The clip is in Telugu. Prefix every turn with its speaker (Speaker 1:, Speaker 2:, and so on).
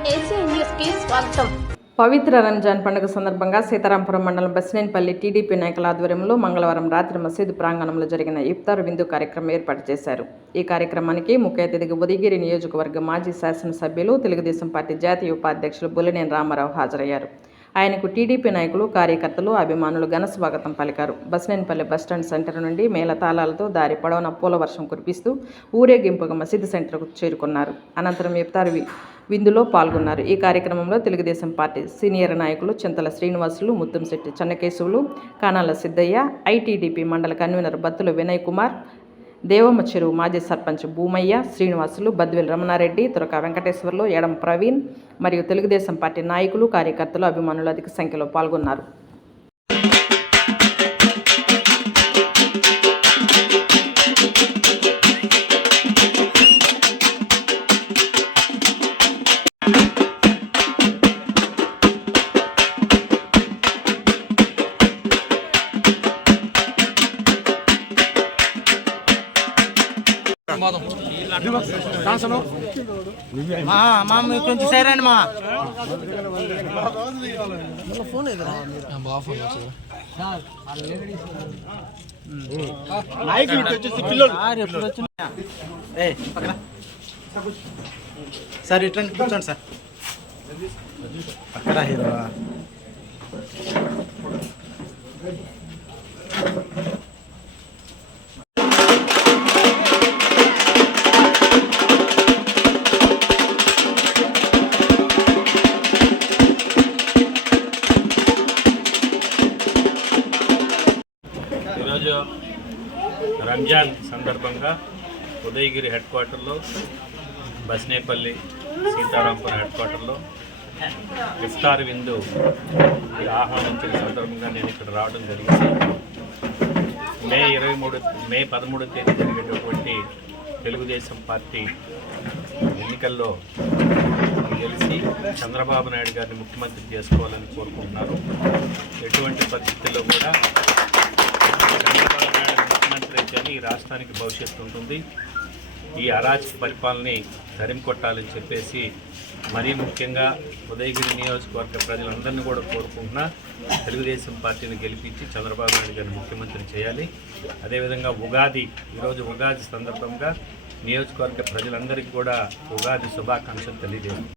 Speaker 1: స్వాగతం.
Speaker 2: పవిత్ర రంజాన్ పండుగ సందర్భంగా సీతారాంపురం మండలం బసినేనిపల్లి టీడీపీ నాయకుల ఆధ్వర్యంలో మంగళవారం రాత్రి మసీదు ప్రాంగణంలో జరిగిన ఇఫ్తార్ విందు కార్యక్రమం ఏర్పాటు చేశారు. ఈ కార్యక్రమానికి ముఖ్య అతిథిగా ఉదయగిరి నియోజకవర్గ మాజీ శాసనసభ్యులు తెలుగుదేశం పార్టీ జాతీయ ఉపాధ్యక్షులు బుల్లినేని రామారావు హాజరయ్యారు. ఆయనకు టీడీపీ నాయకులు కార్యకర్తలు అభిమానులు ఘన స్వాగతం పలికారు. బస్నేనిపల్లి బస్టాండ్ సెంటర్ నుండి మేళతాళాలతో దారి పొడవున పూల వర్షం కురిపిస్తూ ఊరేగింపుగా మసీదు సెంటర్కు చేరుకున్నారు. అనంతరం ఇఫ్తార్ వి- విందులో పాల్గొన్నారు. ఈ కార్యక్రమంలో తెలుగుదేశం పార్టీ సీనియర్ నాయకులు చింతల శ్రీనివాసులు ముత్తంశెట్టి చెన్నకేశవులు కానాల సిద్ధయ్య ఐటీడీపీ మండల కన్వీనర్ బత్తుల వినయ్ కుమార్ దేవమ్మ చెరువు మాజీ సర్పంచ్ భూమయ్య శ్రీనివాసులు బద్వేల్ రమణారెడ్డి తురక వెంకటేశ్వర్లు ఎడం ప్రవీణ్ మరియు తెలుగుదేశం పార్టీ నాయకులు కార్యకర్తలు అభిమానులు అధిక సంఖ్యలో పాల్గొన్నారు.
Speaker 3: కొంచెం సైరండి మా ఫోన్ సార్ ఇట్లా కూర్చోండి సార్. అక్కడ హీరో
Speaker 4: రంజాన్ సందర్భంగా ఉదయగిరి హెడ్ క్వార్టర్లో బస్నేపల్లి సీతారాంపురం హెడ్ క్వార్టర్లో ఇఫ్తార్ విందు ఈ ఆహ్వానించిన సందర్భంగా నేను ఇక్కడ రావడం జరిగింది. మే ఇరవై మూడు మే పదమూడు తేదీ జరిగేటటువంటి తెలుగుదేశం పార్టీ ఎన్నికల్లో గెలిచి చంద్రబాబు నాయుడు గారిని ముఖ్యమంత్రి చేసుకోవాలని కోరుకుంటున్నారు. ఎటువంటి పరిస్థితుల్లో కూడా రాష్ట్రానికి భవిష్యత్తు ఉంటుంది. ఈ అరాచక పరిపాలనని తరిమి కొట్టాలని చెప్పేసి మరీ ముఖ్యంగా ఉదయగిరి నియోజకవర్గ ప్రజలందరినీ కూడా కోరుకుంటున్నా తెలుగుదేశం పార్టీని గెలిపించి చంద్రబాబు నాయుడు గారిని ముఖ్యమంత్రి చేయాలి. అదేవిధంగా ఉగాది ఈరోజు ఉగాది సందర్భంగా నియోజకవర్గ ప్రజలందరికీ కూడా ఉగాది శుభాకాంక్షలు తెలియజేస్తాను